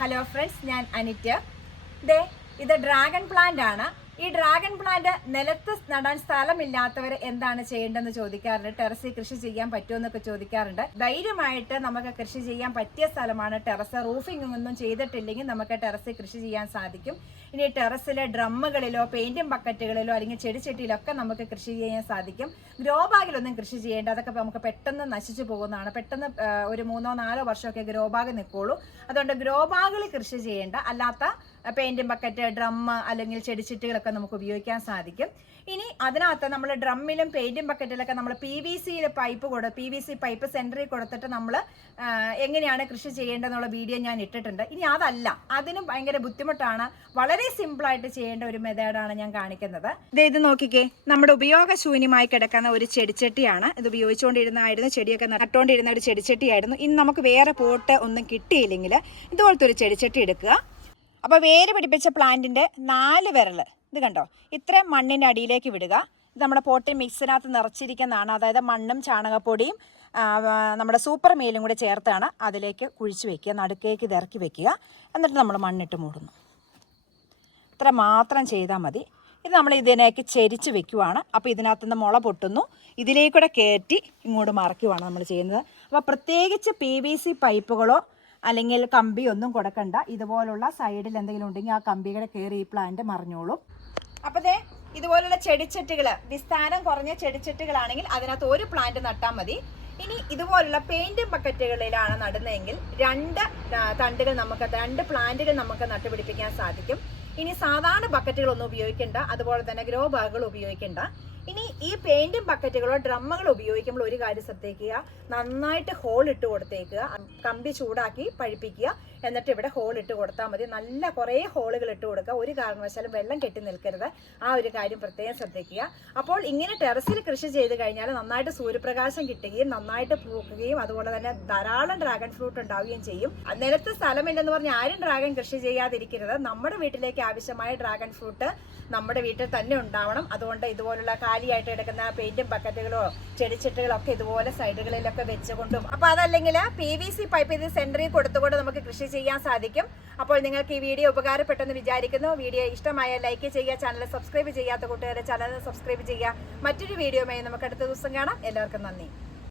Hello friends, ഞാൻ അനിറ്റ്. ഇത് dragon plant ആണ്. ഈ ഡ്രാഗൺ പ്ലാന്റ് നിലത്ത് നടാൻ സ്ഥലമില്ലാത്തവർ എന്താണ് ചെയ്യേണ്ടതെന്ന് ചോദിക്കാറുണ്ട്. ടെറസിൽ കൃഷി ചെയ്യാൻ പറ്റുമെന്നൊക്കെ ചോദിക്കാറുണ്ട്. ധൈര്യമായിട്ട് നമുക്ക് കൃഷി ചെയ്യാൻ പറ്റിയ സ്ഥലമാണ് ടെറസ്. റൂഫിംഗ് ഒന്നും ചെയ്തിട്ടില്ലെങ്കിൽ നമുക്ക് ടെറസിൽ കൃഷി ചെയ്യാൻ സാധിക്കും. ഇനി ടെറസിലെ ഡ്രമ്മുകളിലോ പെയിന്റും ബക്കറ്റുകളിലോ അല്ലെങ്കിൽ ചെടിച്ചട്ടിയിലൊക്കെ നമുക്ക് കൃഷി ചെയ്യാൻ സാധിക്കും. ഗ്രോ ബാഗിലൊന്നും കൃഷി ചെയ്യേണ്ട, അതൊക്കെ നമുക്ക് പെട്ടെന്ന് നശിച്ചു പോകുന്നതാണ്. പെട്ടെന്ന് ഒരു 3-4 വർഷമൊക്കെ ഗ്രോ ബാഗ് നിൽക്കുള്ളൂ. അതുകൊണ്ട് ഗ്രോ ബാഗിൽ കൃഷി ചെയ്യേണ്ട, അല്ലാത്ത പെയിന്റും ബക്കറ്റ്, ഡ്രം അല്ലെങ്കിൽ ചെടിച്ചട്ടികളൊക്കെ നമുക്ക് ഉപയോഗിക്കാൻ സാധിക്കും. ഇനി അതിനകത്ത് നമ്മൾ ഡ്രമ്മിലും പെയിന്റും ബക്കറ്റിലൊക്കെ നമ്മൾ PVC പൈപ്പ് സെന്ററിൽ കൊടുത്തിട്ട് നമ്മൾ എങ്ങനെയാണ് കൃഷി ചെയ്യേണ്ടതെന്നുള്ള വീഡിയോ ഞാൻ ഇട്ടിട്ടുണ്ട്. ഇനി അതല്ല, അതിനും ഭയങ്കര ബുദ്ധിമുട്ടാണ്. വളരെ സിമ്പിളായിട്ട് ചെയ്യേണ്ട ഒരു മെത്തേഡാണ് ഞാൻ കാണിക്കുന്നത്. ഇത് നോക്കിക്കേ, നമ്മുടെ ഉപയോഗശൂന്യമായി കിടക്കുന്ന ഒരു ചെടിച്ചട്ടിയാണ്. ഇത് ഉപയോഗിച്ചുകൊണ്ടിരുന്നായിരുന്നു, ചെടിയൊക്കെ നട്ടുകൊണ്ടിരുന്ന ഒരു ചെടിച്ചട്ടിയായിരുന്നു. ഇനി നമുക്ക് വേറെ പോട്ട് ഒന്നും കിട്ടിയില്ലെങ്കിൽ ഇതുപോലത്തെ ഒരു ചെടിച്ചട്ടി എടുക്കുക. അപ്പോൾ വേര് പിടിപ്പിച്ച പ്ലാന്റിൻ്റെ 4 വിരൽ ഇത് കണ്ടോ, ഇത്രയും മണ്ണിൻ്റെ അടിയിലേക്ക് വിടുക. ഇത് നമ്മുടെ പോട്ടിൽ മിക്സിനകത്ത് നിറച്ചിരിക്കുന്നതാണ്. അതായത് മണ്ണും ചാണകപ്പൊടിയും നമ്മുടെ സൂപ്പർ മീലും കൂടി ചേർത്താണ് അതിലേക്ക് കുഴിച്ച് വെക്കുക. നടുക്കേക്ക് ഇത് ഇറക്കി വെക്കുക. എന്നിട്ട് നമ്മൾ മണ്ണിട്ട് മൂടുന്നു. ഇത്ര മാത്രം ചെയ്താൽ മതി. ഇത് നമ്മൾ ഇതിനേക്ക് ചെരിച്ച് വെക്കുവാണ്. അപ്പോൾ ഇതിനകത്തുനിന്ന് മുള പൊട്ടുന്നു. ഇതിലേക്കൂടെ കയറ്റി ഇങ്ങോട്ട് മറയ്ക്കുവാണ് നമ്മൾ ചെയ്യുന്നത്. അപ്പോൾ പ്രത്യേകിച്ച് PVC പൈപ്പുകളോ അല്ലെങ്കിൽ കമ്പിയൊന്നും കൊടുക്കണ്ട. ഇതുപോലുള്ള സൈഡിൽ എന്തെങ്കിലും ഉണ്ടെങ്കിൽ ആ കമ്പികളെ കയറി ഈ പ്ലാന്റ് മറിഞ്ഞോളും. അപ്പോൾ ഇതുപോലുള്ള ചെടിച്ചട്ടികൾ, വിസ്താരം കുറഞ്ഞ ചെടിച്ചട്ടികളാണെങ്കിൽ അതിനകത്ത് ഒരു പ്ലാന്റ് നട്ടാൽ മതി. ഇനി ഇതുപോലുള്ള പെയിന്റും ബക്കറ്റുകളിലാണ് നടുന്നതെങ്കിൽ 2 പ്ലാന്റുകൾ നമുക്ക് നട്ടുപിടിപ്പിക്കാൻ സാധിക്കും. ഇനി സാധാരണ ബക്കറ്റുകളൊന്നും ഉപയോഗിക്കേണ്ട, അതുപോലെ തന്നെ ഗ്രോ ബാഗുകൾ ഉപയോഗിക്കേണ്ട. ഇനി ഈ പെയിന്റും ബക്കറ്റുകളോ ഡ്രമ്മുകളോ ഉപയോഗിക്കുമ്പോൾ ഒരു കാര്യം ശ്രദ്ധിക്കുക, നന്നായിട്ട് ഹോൾ ഇട്ട് കൊടുത്തേക്കുക. കമ്പി ചൂടാക്കി പഴിപ്പിക്കുക, എന്നിട്ട് ഇവിടെ ഹോൾ ഇട്ട് കൊടുത്താൽ മതി. നല്ല കുറേ ഹോളുകൾ ഇട്ട് കൊടുക്കുക. ഒരു കാരണവശാലും വെള്ളം കെട്ടി നിൽക്കരുത്. ആ ഒരു കാര്യം പ്രത്യേകം ശ്രദ്ധിക്കുക. അപ്പോൾ ഇങ്ങനെ ടെറസിൽ കൃഷി ചെയ്ത് കഴിഞ്ഞാൽ നന്നായിട്ട് സൂര്യപ്രകാശം കിട്ടുകയും നന്നായിട്ട് പൂക്കുകയും അതുപോലെ തന്നെ ധാരാളം ഡ്രാഗൺ ഫ്രൂട്ട് ഉണ്ടാവുകയും ചെയ്യും. നിലത്ത് സ്ഥലമില്ലെന്ന് പറഞ്ഞ് ആരും ഡ്രാഗൺ കൃഷി ചെയ്യാതിരിക്കരുത്. നമ്മുടെ വീട്ടിലേക്ക് ആവശ്യമായ ഡ്രാഗൺ ഫ്രൂട്ട് നമ്മുടെ വീട്ടിൽ തന്നെ ഉണ്ടാവണം. അതുകൊണ്ട് ഇതുപോലുള്ള കാലിയായിട്ട് കിടക്കുന്ന പെയിന്റും ബക്കറ്റുകളോ ചെടിച്ചട്ടുകളോ ഒക്കെ ഇതുപോലെ സൈഡുകളിലൊക്കെ വെച്ചുകൊണ്ടും, അപ്പൊ അതല്ലെങ്കിൽ PVC പൈപ്പ് ഇത് സെന്ററിൽ കൊടുത്തുകൊണ്ട് നമുക്ക് കൃഷി ചെയ്യാൻ സാധിക്കും. അപ്പോൾ നിങ്ങൾക്ക് ഈ വീഡിയോ ഉപകാരപ്പെട്ടെന്ന് വിചാരിക്കുന്നു. വീഡിയോ ഇഷ്ടമായ ലൈക്ക് ചെയ്യുക. ചാനൽ സബ്സ്ക്രൈബ് ചെയ്യാത്ത കൂട്ടുകാരെ ചാനൽ സബ്സ്ക്രൈബ് ചെയ്യുക. മറ്റൊരു വീഡിയോയുമായി നമുക്ക് അടുത്ത ദിവസം കാണാം. എല്ലാവർക്കും നന്ദി.